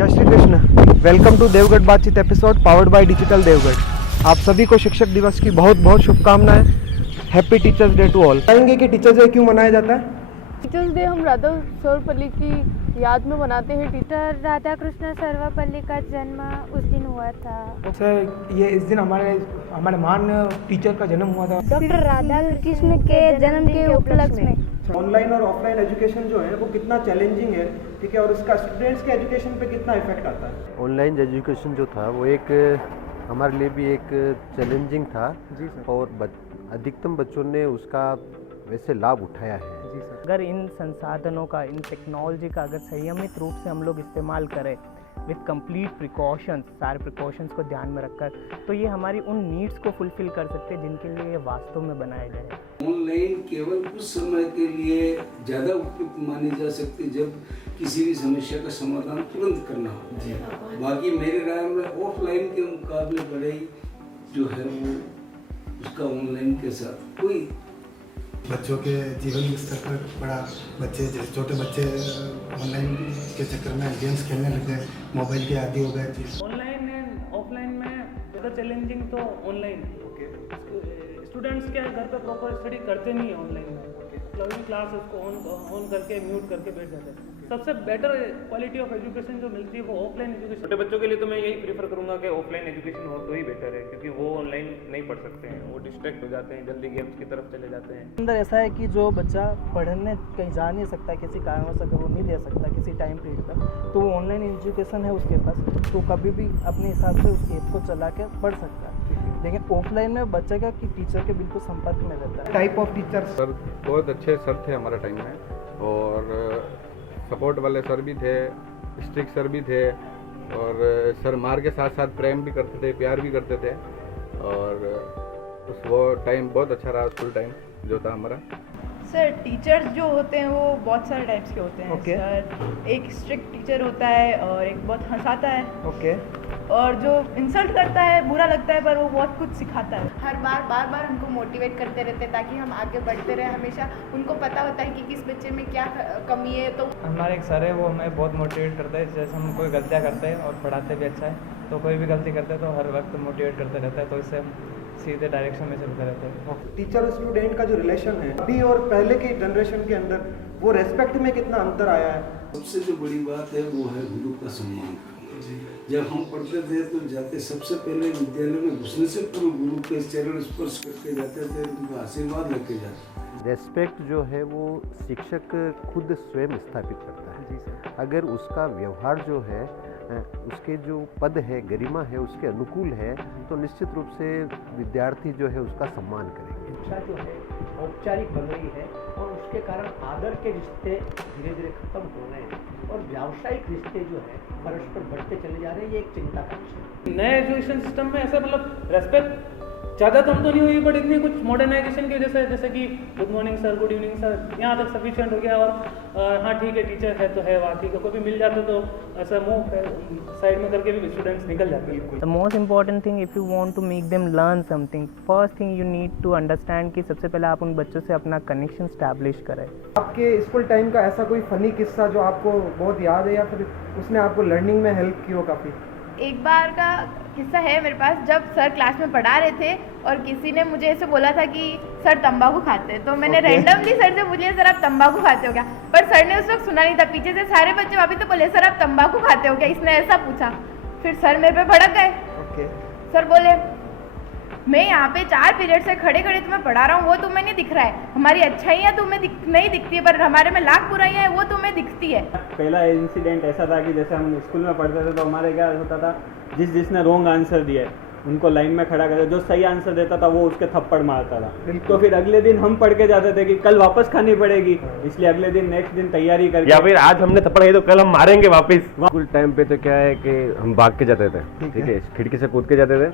जय Shri Krishna. Welcome to Deogarh बातचीत episode powered by digital Deogarh. आप सभी को शिक्षक दिवस की बहुत बहुत शुभकामनाएं। Happy teachers day to all. बताएंगे कि टीचर्स डे क्यों मनाया जाता है? टीचर्स डे हम राधा सर्वपल्ली की याद में मनाते हैं। टीचर राधा कृष्ण सर्वपल्ली का जन्म उस दिन हुआ था। सर ये इस दिन हमारे महान टीचर का जन्म हुआ था। डॉक्टर राधा कृष्ण के जन्म के उपलक्ष्य में। ऑनलाइन और ऑफलाइन एजुकेशन जो है वो कितना चैलेंजिंग है, ठीक है, और उसका स्टूडेंट्स के एजुकेशन पे कितना इफेक्ट आता है? ऑनलाइन एजुकेशन जो था वो एक हमारे लिए भी एक चैलेंजिंग था जी सर। और अधिकतम बच्चों ने उसका वैसे लाभ उठाया है। जी सर। अगर इन संसाधनों का, इन टेक्नोलॉजी का अगर संयमित रूप से हम लोग इस्तेमाल करें विथ कंप्लीट प्रिकॉशंस, सारे प्रिकॉशंस को ध्यान में रखकर, तो ये हमारी उन नीड्स को फुलफिल कर सकते हैं जिनके लिए ये वास्तव में बनाए गए हैं। ऑनलाइन केवल कुछ समय के लिए ज़्यादा उपयुक्त मानी जा सकती है जब किसी भी समस्या का समाधान तुरंत करना हो। बाकी मेरे राय में ऑफलाइन के मुकाबले पढ़ाई जो है वो उसका ऑनलाइन के साथ कोई बच्चों के जीवन स्तर पर बड़ा बच्चे, जैसे छोटे बच्चे ऑनलाइन के चक्कर में गेम्स खेलने लग गए, मोबाइल के आदी हो गए। ऑनलाइन एंड ऑफलाइन में ज़्यादा चैलेंजिंग तो ऑनलाइन। स्टूडेंट्स क्या घर पे प्रॉपर स्टडी करते नहीं है ऑनलाइन में। मतलब क्लास उसको ऑन करके म्यूट करके बैठ जाते हैं। सबसे बेटर क्वालिटी ऑफ एजुकेशन जो मिलती है वो ऑफलाइन एजुकेशन। छोटे बच्चों के लिए तो मैं यही प्रीफर करूंगा कि ऑफलाइन एजुकेशन हो तो ही बेटर है, क्योंकि वो ऑनलाइन नहीं पढ़ सकते हैं, वो डिस्ट्रैक्ट हो जाते हैं, जल्दी गेम्स की तरफ चले जाते हैं। अंदर ऐसा है कि जो बच्चा पढ़ने कहीं जा नहीं सकता, किसी कारणवश अगर वो नहीं दे सकता किसी टाइम पीरियड पर, तो वो ऑनलाइन एजुकेशन है उसके पास, तो कभी भी अपने हिसाब से उस ऐप को चला के पढ़ सकता है। लेकिन ऑफलाइन में बच्चे का कि टीचर के बिल्कुल संपर्क में रहता है। टाइप ऑफ टीचर सर बहुत अच्छे सर थे हमारे टाइम में, और सपोर्ट वाले सर भी थे, स्ट्रिक्ट सर भी थे, और सर मार के साथ साथ प्रेम भी करते थे, प्यार भी करते थे, और वो टाइम बहुत अच्छा रहा, स्कूल टाइम जो था हमारा। सर टीचर्स जो होते हैं वो बहुत सारे टाइप्स के होते हैं। Okay. सर एक स्ट्रिक्ट टीचर होता है और एक बहुत हंसाता है। ओके। और जो इंसल्ट करता है, बुरा लगता है, पर वो बहुत कुछ सिखाता है। हर बार उनको मोटिवेट करते रहते हैं ताकि हम आगे बढ़ते रहे। हमेशा उनको पता होता है कि किस बच्चे में क्या कमी है। तो हमारे एक सर है, वो हमें बहुत मोटिवेट करता है। जैसे हम कोई गलतियाँ करते हैं और पढ़ाते भी अच्छा है, तो कोई भी गलती करते हैं तो हर वक्त मोटिवेट करते रहता है, तो इससे हम सीधे डायरेक्शन में चलते रहते हैं। टीचर और स्टूडेंट का जो रिलेशन है अभी और पहले के जनरेशन के अंदर, वो रेस्पेक्ट में कितना अंतर आया है? सबसे जो बड़ी बात है वो है गुरु का सम्मान। जब हम पढ़ते थे तो जाते सबसे पहले विद्यालय में घुसने से पूर्व गुरु के चरण स्पर्श करके जाते थे, उनका आशीर्वाद लेके जाते। रेस्पेक्ट जो है वो शिक्षक खुद स्वयं स्थापित करता है। जी सर। अगर उसका व्यवहार जो है उसके जो पद है, गरिमा है, उसके अनुकूल है, तो निश्चित रूप से विद्यार्थी जो है उसका सम्मान करेंगे। शिक्षा जो है औपचारिक बन रही है और उसके कारण आदर के रिश्ते धीरे धीरे खत्म हो रहे हैं और व्यावसायिक रिश्ते जो है परस्पर बढ़ते चले जा रहे हैं। ये एक चिंता का विषय है। नए एजुकेशन सिस्टम में ऐसा मतलब रेस्पेक्ट ज़्यादा कम तो नहीं हुई, बट इतनी कुछ मॉडर्नाइजेशन की वजह से, जैसे कि good morning sir, good evening sir, यहाँ तक सफिशिएंट हो गया। और हाँ ठीक है, टीचर है तो है, बाकी का कोई भी मिल जाता तो ऐसा मुंह साइड में करके भी स्टूडेंट्स निकल जाते हैं। The most important thing if you want to make them learn something, first thing you need to understand कि सबसे पहले आप उन बच्चों से अपना कनेक्शन स्टैब्लिश करें। आपके स्कूल टाइम का ऐसा कोई फनी किस्सा जो आपको बहुत याद है या फिर उसने आपको लर्निंग में हेल्प की हो काफ़ी? एक बार का किस्सा है मेरे पास। जब सर क्लास में पढ़ा रहे थे और किसी ने मुझे ऐसे बोला था कि सर तंबाकू खाते हैं, तो मैंने रैंडमली सर से पूछ लिया, सर आप तंबाकू खाते हो क्या? पर सर ने उस वक्त सुना नहीं था। पीछे से सारे बच्चे वापस तो बोले, सर आप तंबाकू खाते हो क्या? इसने ऐसा पूछा। फिर सर मेरे पे भड़क गए। ओके। सर बोले, मैं यहाँ पे 4 पीरियड से खड़े खड़े तुम्हें पढ़ा रहा हूँ, वो तुम्हें नहीं दिख रहा है। हमारी अच्छाइयाँ तुम्हें नहीं दिखती है, पर हमारे में लाख बुराइयाँ हैं वो तुम्हें दिखती है। पहला इंसिडेंट ऐसा था कि जैसे हम स्कूल में पढ़ते थे तो हमारे क्या होता था, जिसने रॉन्ग आंसर दिया है उनको लाइन में खड़ा करते, जो सही आंसर देता था वो उसके थप्पड़ मारता था। तो फिर अगले दिन हम पढ़ के जाते थे कि कल वापस खानी पड़ेगी, इसलिए अगले दिन नेक्स्ट दिन तैयारी करके, या फिर आज हमने थप्पड़ खाई तो कल हम मारेंगे वापस। स्कूल टाइम पे तो क्या है कि हम भाग के जाते थे, ठीक है, खिड़की से कूद के जाते थे,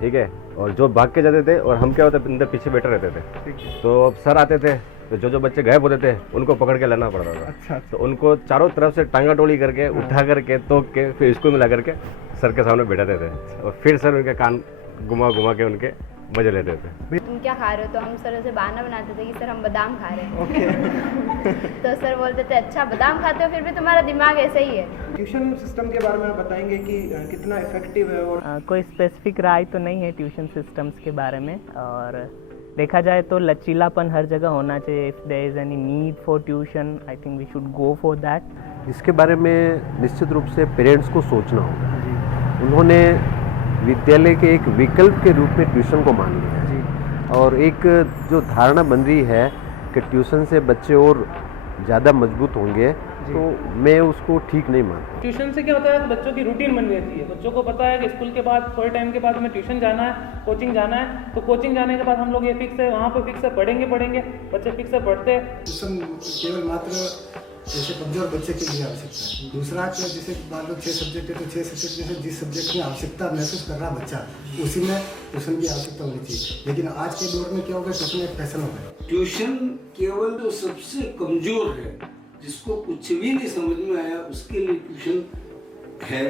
ठीक है, और जो भाग के जाते थे और हम क्या होता अंदर पीछे बैठे रहते थे, तो अब सर आते थे तो जो बच्चे गायब होते थे उनको पकड़ के लाना पड़ता था। अच्छा। तो उनको चारों तरफ से टांगा टोली करके उठा करके तो फिर स्कूल में ला करके सर के सामने बैठाते थे, और फिर सर उनके कान घुमा के उनके मजे लेते थे। तुम क्या खा रहे हो, तो हम सर से बहाना बनाते थे कि सर हम बादाम खा रहे हैं। तो सर बोलते थे अच्छा बादाम खाते हो, फिर भी तुम्हारा दिमाग ऐसा ही है। ट्यूशन सिस्टम के बारे में आप बताएंगे कि कितना इफेक्टिव है? और कोई स्पेसिफिक राय तो नहीं है ट्यूशन सिस्टम्स के बारे में, और देखा जाए तो लचीलापन हर जगह होना चाहिए। If there is any need for tuition, I think we should go for that. इसके बारे में निश्चित रूप से पेरेंट्स को सोचना होगा। उन्होंने विद्यालय के एक विकल्प के रूप में ट्यूशन को मान लिया है, और एक जो धारणा बन रही है कि ट्यूशन से बच्चे और ज़्यादा मजबूत होंगे, तो मैं उसको ठीक नहीं मानता। ट्यूशन से क्या होता है कि बच्चों की रूटीन बन जाती है। बच्चों को पता है कि स्कूल के बाद थोड़े टाइम के बाद हमें ट्यूशन जाना है, कोचिंग जाना है, तो कोचिंग जाने के बाद हम लोग ये फिक्स है वहाँ पर फिक्स है पढ़ेंगे, बच्चे फिक्स है पढ़ते हैं। ट्यूशन केवल मात्र जैसे कमजोर बच्चे के लिए आवश्यकता है। दूसरा कि जैसे मान लो 6 सब्जेक्ट है, तो 6 सब्जेक्ट में से जिस सब्जेक्ट में आवश्यकता महसूस कर रहा बच्चा, उसी में ट्यूशन की आवश्यकता होनी चाहिए। लेकिन आज के दौर में क्या हो गया, ट्यूशन एक फैशन हो गया। ट्यूशन केवल जो सबसे कमजोर है, जिसको कुछ भी नहीं समझ में आया, उसके लिए ट्यूशन है,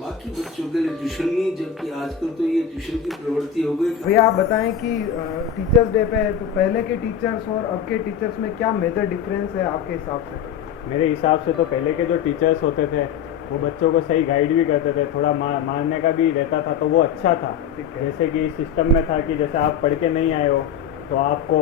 बाकी बच्चों के लिए ट्यूशन नहीं। जबकि आजकल तो ये ट्यूशन की प्रवृत्ति हो गई। भैया आप बताएं कि टीचर्स डे पे है, तो पहले के टीचर्स और अब के टीचर्स में क्या मेजर डिफरेंस है आपके हिसाब से? मेरे हिसाब से तो पहले के जो टीचर्स होते थे वो बच्चों को सही गाइड भी करते थे, थोड़ा मारने का भी रहता था, तो वो अच्छा था। जैसे कि इस सिस्टम में था कि जैसे आप पढ़ के नहीं आए हो तो आपको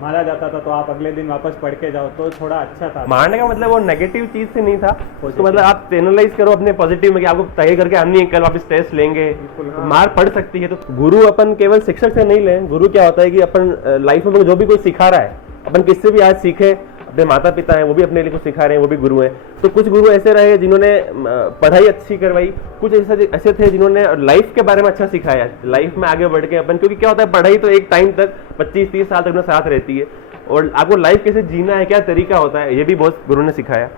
मारा जाता था, तो आप अगले दिन वापस पढ़ के जाओ, तो थोड़ा अच्छा था। मारने का मतलब वो नेगेटिव चीज से नहीं था, उसको मतलब आप एनालाइज करो अपने पॉजिटिव में कि आपको तय करके आनी है, कल वापस टेस्ट लेंगे, तो मार पड़ सकती है। तो गुरु अपन केवल शिक्षक से नहीं लें। गुरु क्या होता है कि अपन लाइफ में जो भी कोई सिखा रहा है, अपन किससे भी आज सीखे, अपने माता पिता हैं वो भी अपने लिए कुछ सिखा रहे हैं, वो भी गुरु हैं। तो कुछ गुरु ऐसे रहे जिन्होंने पढ़ाई अच्छी करवाई, कुछ ऐसे थे जिन्होंने लाइफ के बारे में अच्छा सिखाया, लाइफ में आगे बढ़ के अपन, क्योंकि क्या होता है पढ़ाई तो एक टाइम तक 25-30 साल तक साथ रहती है, और आपको लाइफ कैसे जीना है, क्या तरीका होता है, ये भी बहुत गुरु ने सिखाया।